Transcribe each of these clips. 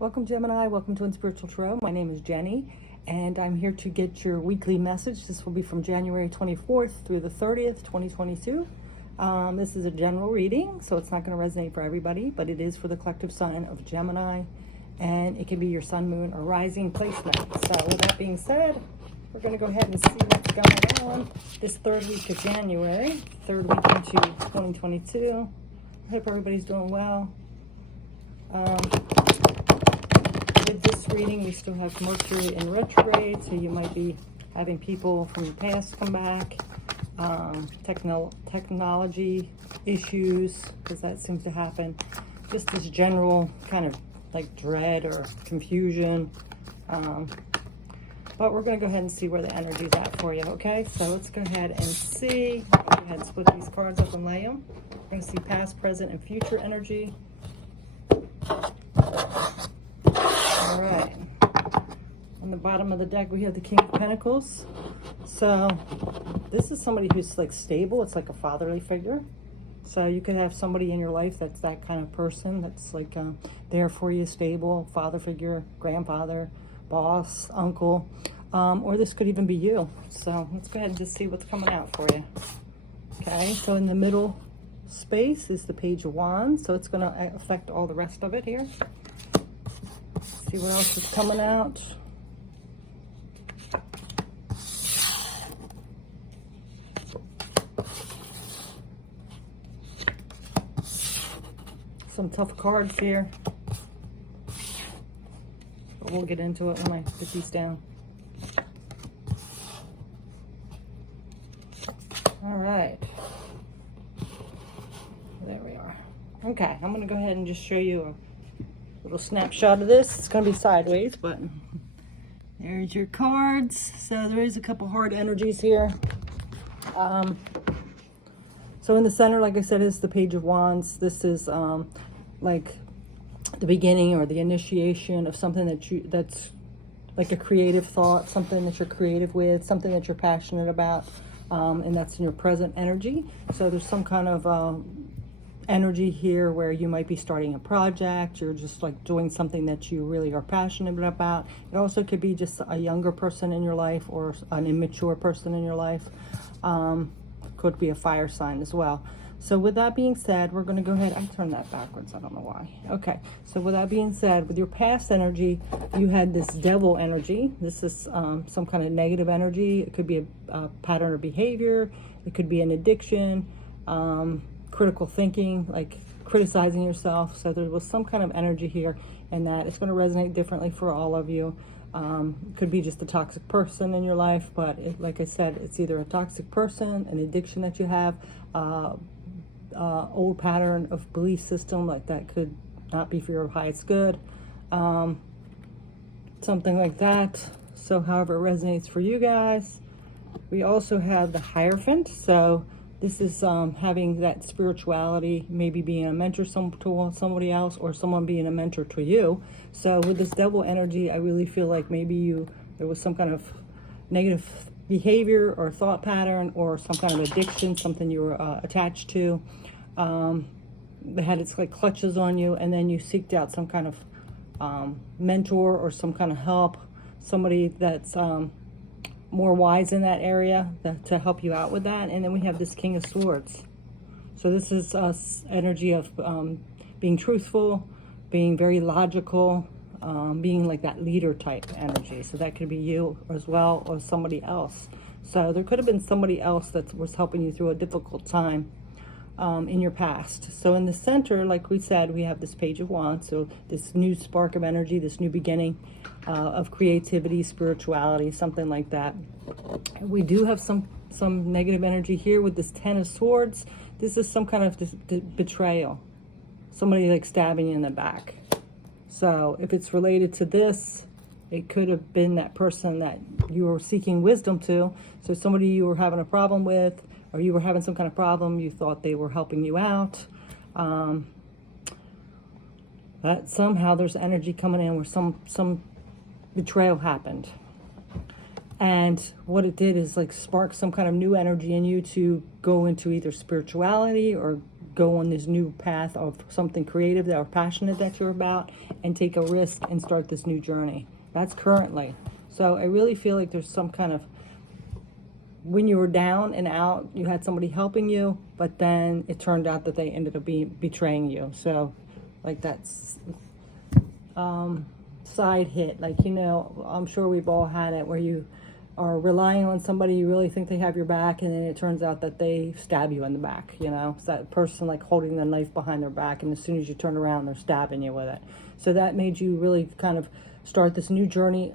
Welcome, Gemini. Welcome to Spiritual Tarot. My name is Jenny, and I'm here to get your weekly message. This will be from January 24th through the 30th, 2022. This is a general reading, so it's not going to resonate for everybody, but it is for the collective sign of Gemini, and it can be your sun, moon, or rising placement. So with that being said, we're going to go ahead and see what's going on this third week of January, third week into 2022. I hope everybody's doing well. With this reading, we still have Mercury in retrograde, so you might be having people from the past come back. Technology issues, because that seems to happen. Just this general kind of like dread or confusion. But we're going to go ahead and see where the energy is at for you, okay? So let's go ahead and see. I'll go ahead and split these cards up and lay them. We're going to see past, present, and future energy. All right. On the bottom of the deck, we have the King of Pentacles. So this is somebody who's like stable. It's like a fatherly figure. So you could have somebody in your life that's that kind of person that's like there for you, stable, father figure, grandfather, boss, uncle, or this could even be you. So let's go ahead and just see what's coming out for you. Okay, so in the middle space is the Page of Wands, so it's going to affect all the rest of it here. See what else is coming out. Some tough cards here, but we'll get into it when I put these down. All right, there we are. Okay, I'm going to go ahead and just show you a little snapshot of this. It's going to be sideways, but there's your cards. So there is a couple hard energies here. So in the center, like I said, is the Page of Wands. This is like the beginning or the initiation of something that's like a creative thought, something that you're creative with, something that you're passionate about, and that's in your present energy. So there's some kind of energy here where you might be starting a project, you're just like doing something that you really are passionate about. It also could be just a younger person in your life or an immature person in your life. Could be a fire sign as well. So with that being said, we're going to go ahead. I turned that backwards. I don't know why. Okay. So with that being said, with your past energy, you had this devil energy. This is some kind of negative energy. It could be a pattern of behavior. It could be an addiction, critical thinking, like criticizing yourself. So there was some kind of energy here, and that it's going to resonate differently for all of you. Could be just a toxic person in your life, but like I said, it's either a toxic person, an addiction that you have, old pattern of belief system, like that could not be for your highest good, something like that. So however it resonates for you guys. We also have the Hierophant. So this is having that spirituality, maybe being a mentor to somebody else, or someone being a mentor to you. So with this devil energy, I really feel like maybe there was some kind of negative behavior or thought pattern or some kind of addiction, something you were attached to. That had its like clutches on you, and then you seeked out some kind of mentor or some kind of help, somebody that's more wise in that area to help you out with that. And then we have this King of Swords. So this is energy of being truthful, being very logical, being like that leader type energy. So that could be you as well, or somebody else. So there could have been somebody else that was helping you through a difficult time in your past. So in the center, like we said, we have this Page of Wands. So this new spark of energy, this new beginning of creativity, spirituality, something like that. We do have some negative energy here with this Ten of Swords. This is some kind of betrayal. Somebody like stabbing you in the back. So if it's related to this, it could have been that person that you were seeking wisdom to. So somebody you were having a problem with, or you were having some kind of problem, you thought they were helping you out. But somehow there's energy coming in where some betrayal happened. And what it did is like spark some kind of new energy in you to go into either spirituality or go on this new path of something creative that are passionate that you're about, and take a risk and start this new journey. That's currently. So I really feel like there's some kind of, when you were down and out, you had somebody helping you, but then it turned out that they ended up betraying you. So like that's side hit, like, you know, I'm sure we've all had it where you are relying on somebody, you really think they have your back, and then it turns out that they stab you in the back, you know. It's that person like holding the knife behind their back, and as soon as you turn around, they're stabbing you with it. So that made you really kind of start this new journey,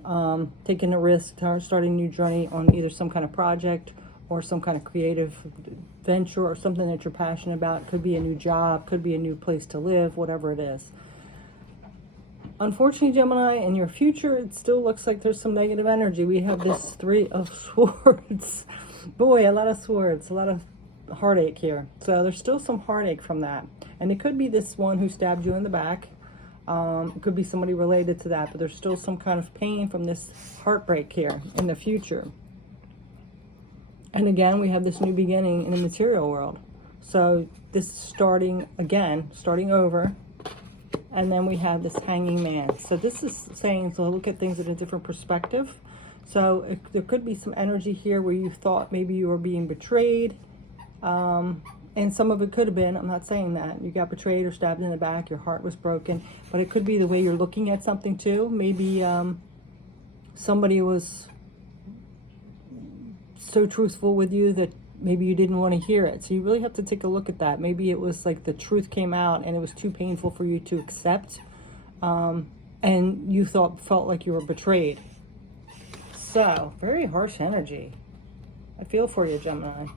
taking a risk, starting a new journey on either some kind of project or some kind of creative venture or something that you're passionate about. It could be a new job, could be a new place to live, whatever it is. Unfortunately, Gemini, in your future, it still looks like there's some negative energy. We have this 3 of Swords. Boy, a lot of swords, a lot of heartache here. So there's still some heartache from that. And it could be this one who stabbed you in the back. It could be somebody related to that, but there's still some kind of pain from this heartbreak here in the future. And again, we have this new beginning in the material world. So this starting again, starting over. And then we have this Hanging Man. So this is saying, so look at things in a different perspective. So there could be some energy here where you thought maybe you were being betrayed. And some of it could have been, I'm not saying that, you got betrayed or stabbed in the back, your heart was broken. But it could be the way you're looking at something too. Maybe somebody was so truthful with you that maybe you didn't want to hear it. So you really have to take a look at that. Maybe it was like the truth came out and it was too painful for you to accept. And you felt like you were betrayed. So, very harsh energy. I feel for you, Gemini.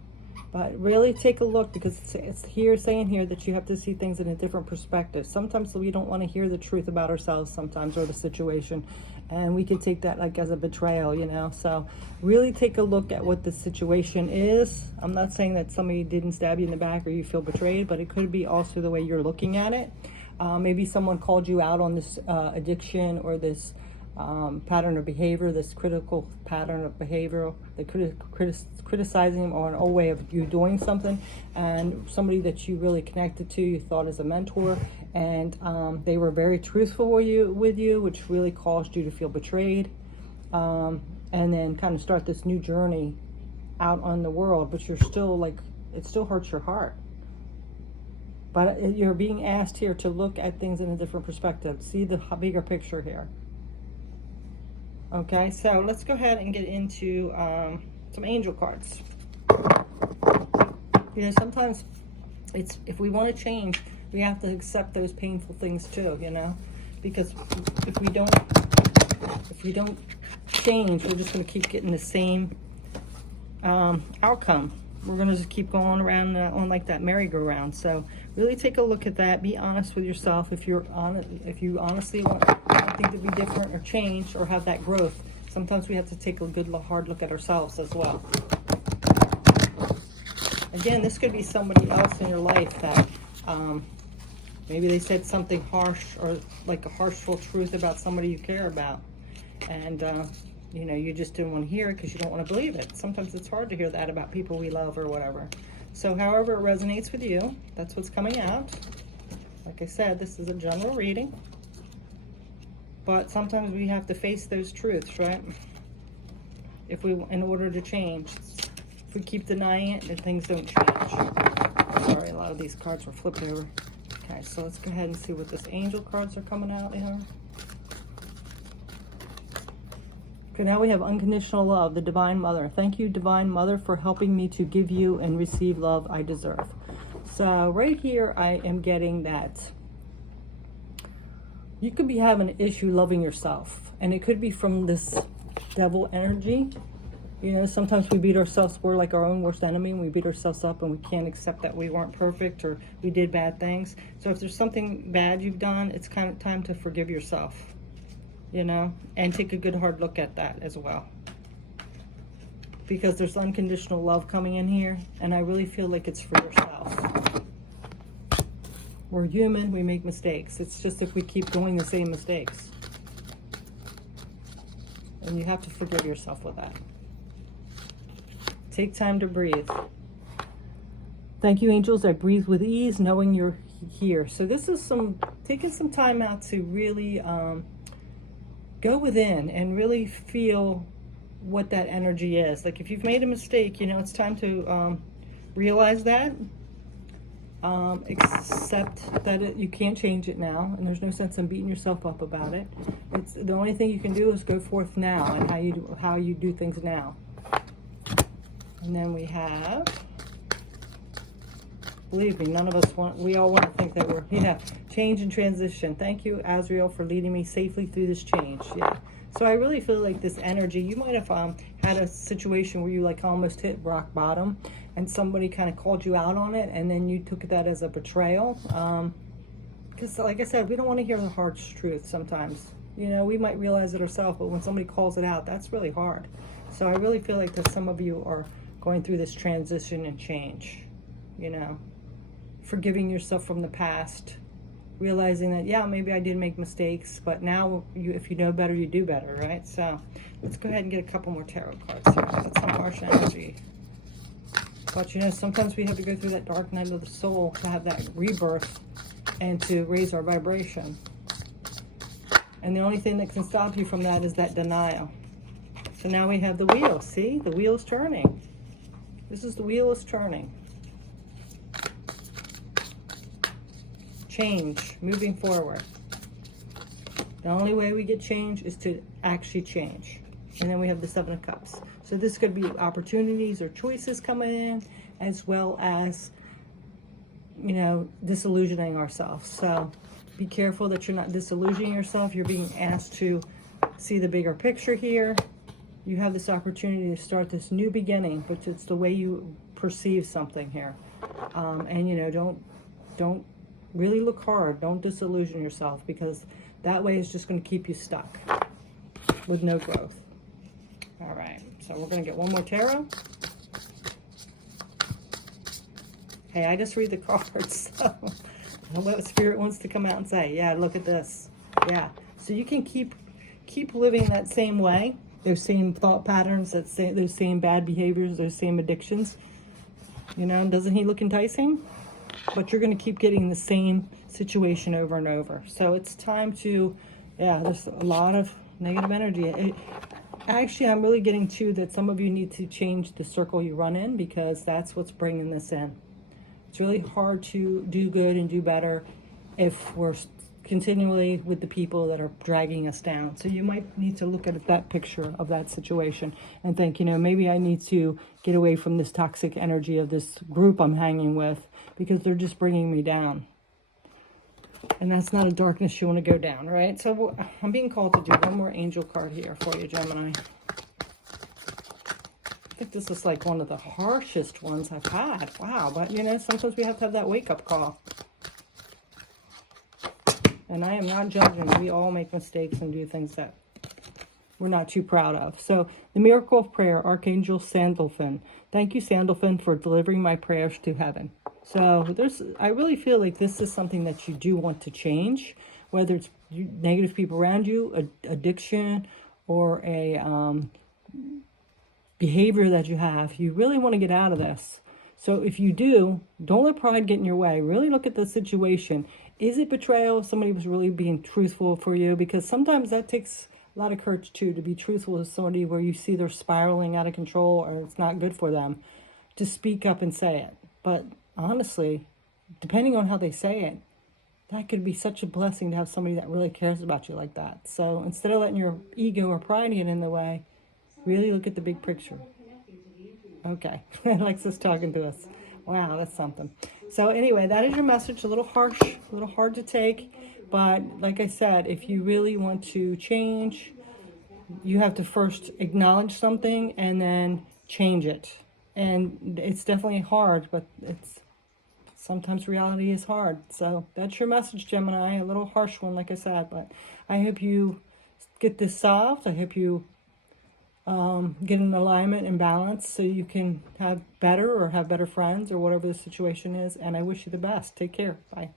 But really take a look, because it's here saying here that you have to see things in a different perspective. Sometimes we don't want to hear the truth about ourselves sometimes, or the situation. And we can take that like as a betrayal, you know. So really take a look at what the situation is. I'm not saying that somebody didn't stab you in the back or you feel betrayed, but it could be also the way you're looking at it. Maybe someone called you out on this addiction or this pattern of behavior, this critical pattern of behavior, the criticizing them or an old way of you doing something, and somebody that you really connected to, you thought as a mentor, and they were very truthful with you, which really caused you to feel betrayed, and then kind of start this new journey out on the world, but you're still like, it still hurts your heart. But you're being asked here to look at things in a different perspective, see the bigger picture here. Okay, so let's go ahead and get into some angel cards. You know, sometimes it's, if we want to change, we have to accept those painful things too, you know, because if we don't change, we're just going to keep getting the same outcome. We're going to just keep going around on like that merry-go-round. So really take a look at that. Be honest with yourself. If you honestly want something to be different or change or have that growth, sometimes we have to take a good hard look at ourselves as well. Again, this could be somebody else in your life that maybe they said something harsh or like a harshful truth about somebody you care about, and you know, you just didn't want to hear it because you don't want to believe it. Sometimes it's hard to hear that about people we love or whatever. So however it resonates with you, that's what's coming out. Like I said, this is a general reading, but sometimes we have to face those truths, right? In order to change. If we keep denying it, then things don't change. Sorry, a lot of these cards were flipped over. Okay, so let's go ahead and see what this angel cards are coming out here. Okay, now we have unconditional love, the Divine Mother. Thank you, Divine Mother, for helping me to give you and receive love I deserve. So right here, I am getting that you could be having an issue loving yourself. And it could be from this devil energy. You know, sometimes we beat ourselves, we're like our own worst enemy, and we beat ourselves up and we can't accept that we weren't perfect or we did bad things. So if there's something bad you've done, it's kind of time to forgive yourself. You know, and take a good hard look at that as well, because there's unconditional love coming in here, and I really feel like it's for yourself. We're human, we make mistakes. It's just if we keep doing the same mistakes, and you have to forgive yourself with that. Take time to breathe. Thank you, angels. I breathe with ease, knowing you're here. So this is taking some time out to really go within and really feel what that energy is. Like if you've made a mistake, you know, it's time to realize that. Accept that you can't change it now, and there's no sense in beating yourself up about it. It's the only thing you can do is go forth now and how you do things now. And then we have, believe me, none of us we all want to think that we're, change and transition. Thank you, Azrael, for leading me safely through this change. Yeah. So I really feel like this energy, you might have had a situation where you like almost hit rock bottom and somebody kind of called you out on it, and then you took that as a betrayal. Because like I said, we don't want to hear the harsh truth sometimes. You know, we might realize it ourselves, but when somebody calls it out, that's really hard. So I really feel like that some of you are going through this transition and change, you know, forgiving yourself from the past, realizing that, yeah, maybe I did make mistakes, but now if you know better, you do better, right? So let's go ahead and get a couple more tarot cards here. That's some harsh energy. But you know, sometimes we have to go through that dark night of the soul to have that rebirth and to raise our vibration. And the only thing that can stop you from that is that denial. So now we have the wheel. See, the wheel's turning. This is the wheel is turning. Change, moving forward. The only way we get change is to actually change. And then we have the Seven of Cups. So this could be opportunities or choices coming in, as well as, you know, disillusioning ourselves. So be careful that you're not disillusioning yourself. You're being asked to see the bigger picture here. You have this opportunity to start this new beginning, but it's the way you perceive something here. And you know, don't really look hard. Don't disillusion yourself, because that way is just going to keep you stuck with no growth. All right, so we're going to get one more tarot. Hey, I just read the cards, so what Spirit wants to come out and say. Yeah, look at this. Yeah, so you can keep living that same way, those same thought patterns, those same bad behaviors, those same addictions. You know, doesn't he look enticing? But you're going to keep getting the same situation over and over. So it's time to, yeah, there's a lot of negative energy. Actually, I'm really getting to that some of you need to change the circle you run in, because that's what's bringing this in. It's really hard to do good and do better if we're continually with the people that are dragging us down. So you might need to look at that picture of that situation and think, you know, maybe I need to get away from this toxic energy of this group I'm hanging with, because they're just bringing me down. And that's not a darkness you want to go down, right? So I'm being called to do one more angel card here for you, Gemini. I think this is like one of the harshest ones I've had. Wow. But, you know, sometimes we have to have that wake-up call. And I am not judging. We all make mistakes and do things that we're not too proud of. So the miracle of prayer, Archangel Sandalphon. Thank you, Sandalphon, for delivering my prayers to heaven. So I really feel like this is something that you do want to change, whether it's negative people around you, addiction, or a behavior that you have. You really want to get out of this. So if you do, don't let pride get in your way. Really look at the situation. Is it betrayal? Somebody was really being truthful for you? Because sometimes that takes a lot of courage too, to be truthful to somebody where you see they're spiraling out of control or it's not good for them, to speak up and say it. But honestly, depending on how they say it, that could be such a blessing to have somebody that really cares about you like that. So instead of letting your ego or pride get in the way, really look at the big picture. Okay, Alexa's talking to us. Wow, that's something. So anyway, that is your message. A little harsh, a little hard to take. But like I said, if you really want to change, you have to first acknowledge something and then change it. And it's definitely hard, but sometimes reality is hard. So that's your message, Gemini. A little harsh one, like I said. But I hope you get this solved. I hope you get in alignment and balance so you can have better friends or whatever the situation is. And I wish you the best. Take care. Bye.